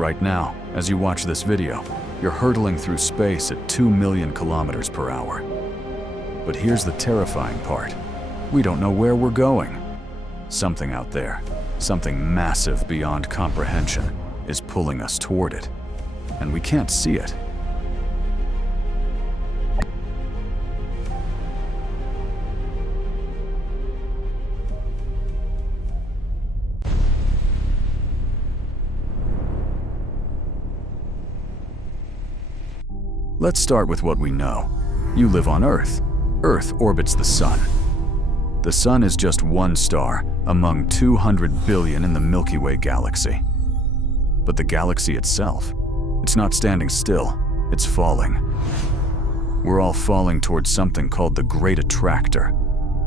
Right now, as you watch this video, you're hurtling through space at 2 million kilometers per hour. But here's the terrifying part. We don't know where we're going. Something out there, something massive beyond comprehension, is pulling us toward it, and we can't see it. Let's start with what we know. You live on Earth. Earth orbits the Sun. The Sun is just one star among 200 billion in the Milky Way galaxy. But the galaxy itself, it's not standing still, it's falling. We're all falling towards something called the Great Attractor,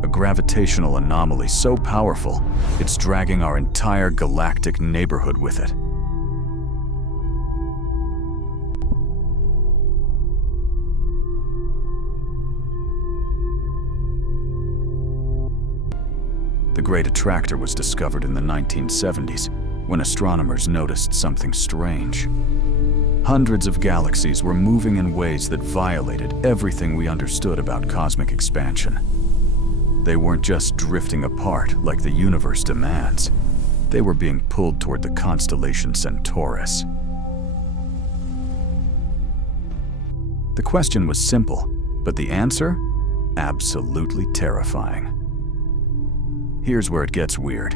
a gravitational anomaly so powerful, it's dragging our entire galactic neighborhood with it. The Great Attractor was discovered in the 1970s when astronomers noticed something strange. Hundreds of galaxies were moving in ways that violated everything we understood about cosmic expansion. They weren't just drifting apart like the universe demands. They were being pulled toward the constellation Centaurus. The question was simple, but the answer? Absolutely terrifying. Here's where it gets weird.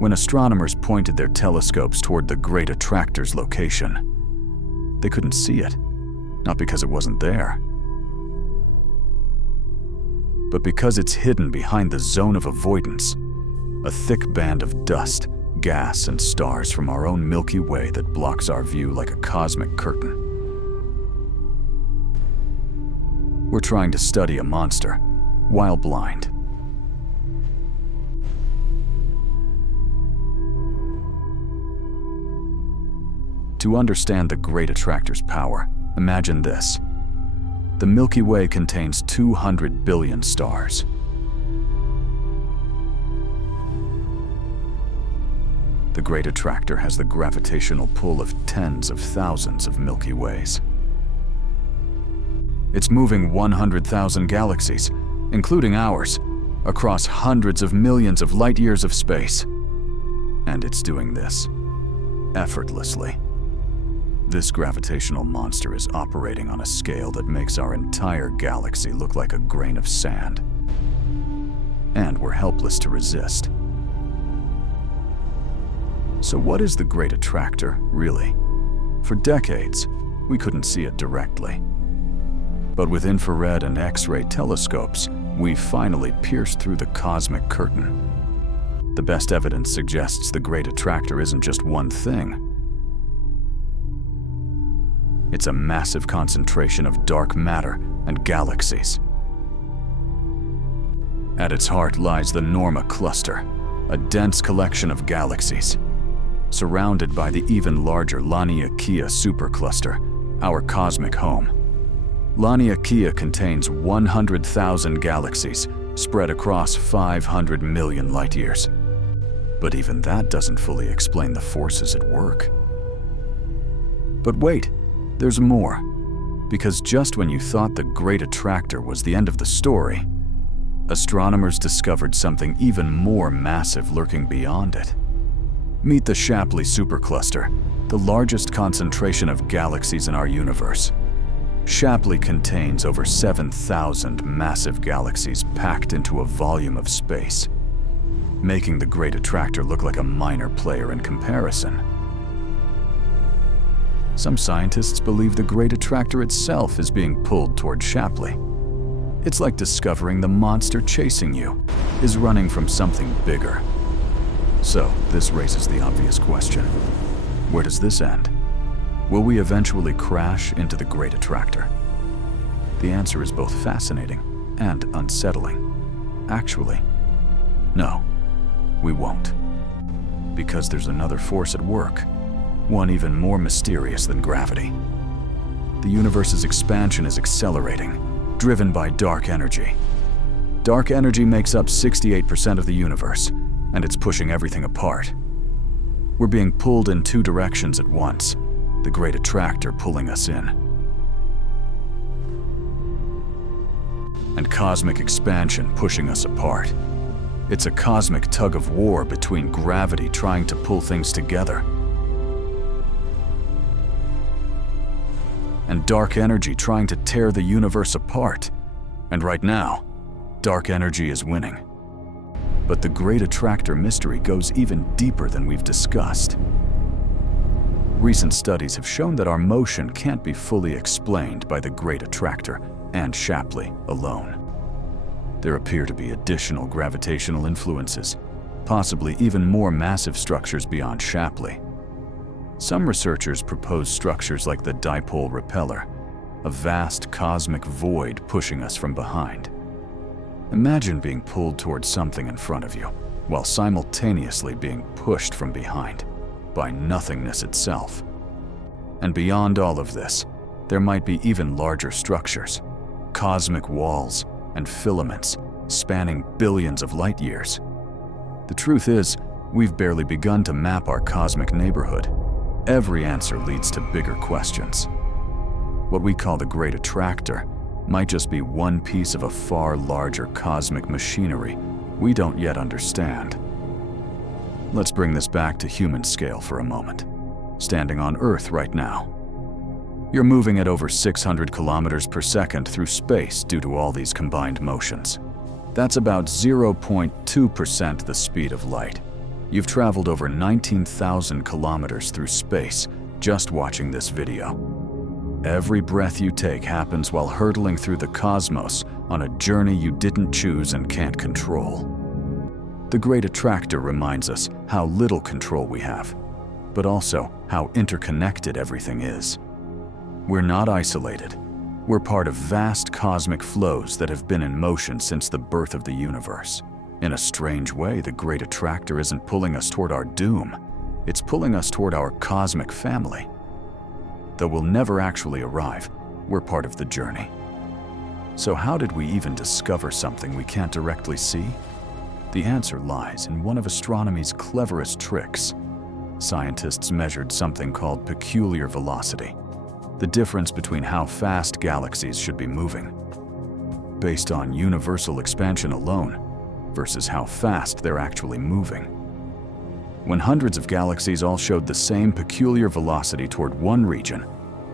When astronomers pointed their telescopes toward the Great Attractor's location, they couldn't see it. Not because it wasn't there, but because it's hidden behind the zone of avoidance, a thick band of dust, gas, and stars from our own Milky Way that blocks our view like a cosmic curtain. We're trying to study a monster while blind. To understand the Great Attractor's power, imagine this. The Milky Way contains 200 billion stars. The Great Attractor has the gravitational pull of tens of thousands of Milky Ways. It's moving 100,000 galaxies, including ours, across hundreds of millions of light years of space. And it's doing this effortlessly. This gravitational monster is operating on a scale that makes our entire galaxy look like a grain of sand. And we're helpless to resist. So what is the Great Attractor, really? For decades, we couldn't see it directly. But with infrared and X-ray telescopes, we've finally pierced through the cosmic curtain. The best evidence suggests the Great Attractor isn't just one thing. It's a massive concentration of dark matter and galaxies. At its heart lies the Norma Cluster, a dense collection of galaxies, surrounded by the even larger Laniakea Supercluster, our cosmic home. Laniakea contains 100,000 galaxies spread across 500 million light-years. But even that doesn't fully explain the forces at work. But wait, there's more. Because just when you thought the Great Attractor was the end of the story, astronomers discovered something even more massive lurking beyond it. Meet the Shapley Supercluster, the largest concentration of galaxies in our universe. Shapley contains over 7,000 massive galaxies packed into a volume of space, making the Great Attractor look like a minor player in comparison. Some scientists believe the Great Attractor itself is being pulled toward Shapley. It's like discovering the monster chasing you is running from something bigger. So, this raises the obvious question. Where does this end? Will we eventually crash into the Great Attractor? The answer is both fascinating and unsettling. Actually, no, we won't. Because there's another force at work. One even more mysterious than gravity. The universe's expansion is accelerating, driven by dark energy. Dark energy makes up 68% of the universe, and it's pushing everything apart. We're being pulled in two directions at once, the Great Attractor pulling us in. And cosmic expansion pushing us apart. It's a cosmic tug-of-war between gravity trying to pull things together and dark energy trying to tear the universe apart. And right now, dark energy is winning. But the Great Attractor mystery goes even deeper than we've discussed. Recent studies have shown that our motion can't be fully explained by the Great Attractor and Shapley alone. There appear to be additional gravitational influences, possibly even more massive structures beyond Shapley. Some researchers propose structures like the dipole repeller, a vast cosmic void pushing us from behind. Imagine being pulled towards something in front of you, while simultaneously being pushed from behind by nothingness itself. And beyond all of this, there might be even larger structures, cosmic walls and filaments spanning billions of light years. The truth is, we've barely begun to map our cosmic neighborhood. Every answer leads to bigger questions. What we call the Great Attractor might just be one piece of a far larger cosmic machinery we don't yet understand. Let's bring this back to human scale for a moment. Standing on Earth right now, you're moving at over 600 kilometers per second through space due to all these combined motions. That's about 0.2% the speed of light. You've traveled over 19,000 kilometers through space just watching this video. Every breath you take happens while hurtling through the cosmos on a journey you didn't choose and can't control. The Great Attractor reminds us how little control we have, but also how interconnected everything is. We're not isolated. We're part of vast cosmic flows that have been in motion since the birth of the universe. In a strange way, the Great Attractor isn't pulling us toward our doom. It's pulling us toward our cosmic family. Though we'll never actually arrive, we're part of the journey. So how did we even discover something we can't directly see? The answer lies in one of astronomy's cleverest tricks. Scientists measured something called peculiar velocity, the difference between how fast galaxies should be moving, based on universal expansion alone, versus how fast they're actually moving. When hundreds of galaxies all showed the same peculiar velocity toward one region,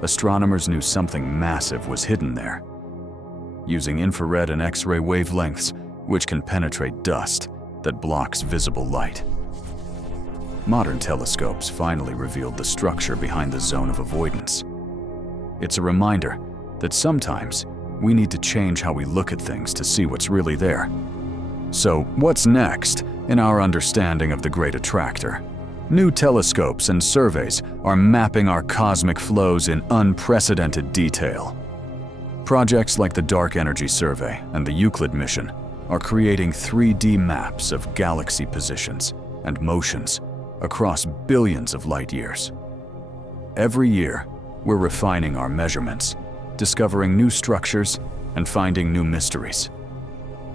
astronomers knew something massive was hidden there. Using infrared and X-ray wavelengths, which can penetrate dust that blocks visible light, modern telescopes finally revealed the structure behind the zone of avoidance. It's a reminder that sometimes we need to change how we look at things to see what's really there. So, what's next in our understanding of the Great Attractor? New telescopes and surveys are mapping our cosmic flows in unprecedented detail. Projects like the Dark Energy Survey and the Euclid mission are creating 3D maps of galaxy positions and motions across billions of light years. Every year, we're refining our measurements, discovering new structures, and finding new mysteries.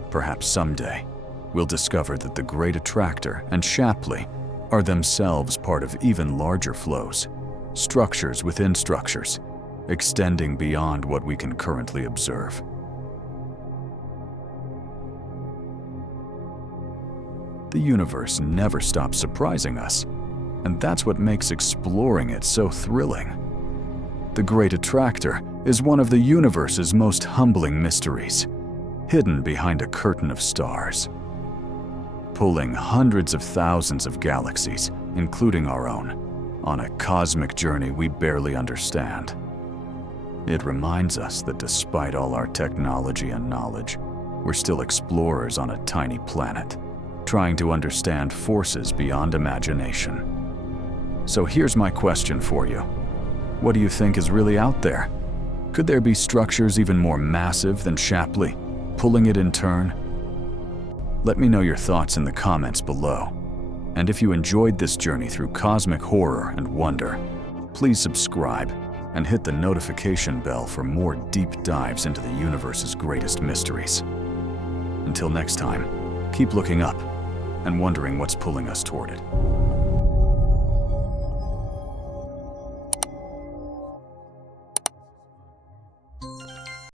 Perhaps someday, we'll discover that the Great Attractor and Shapley are themselves part of even larger flows, structures within structures, extending beyond what we can currently observe. The universe never stops surprising us, and that's what makes exploring it so thrilling. The Great Attractor is one of the universe's most humbling mysteries, hidden behind a curtain of stars, pulling hundreds of thousands of galaxies, including our own, on a cosmic journey we barely understand. It reminds us that despite all our technology and knowledge, we're still explorers on a tiny planet, trying to understand forces beyond imagination. So here's my question for you. What do you think is really out there? Could there be structures even more massive than Shapley, pulling it in turn? Let me know your thoughts in the comments below. And if you enjoyed this journey through cosmic horror and wonder, please subscribe and hit the notification bell for more deep dives into the universe's greatest mysteries. Until next time, keep looking up and wondering what's pulling us toward it.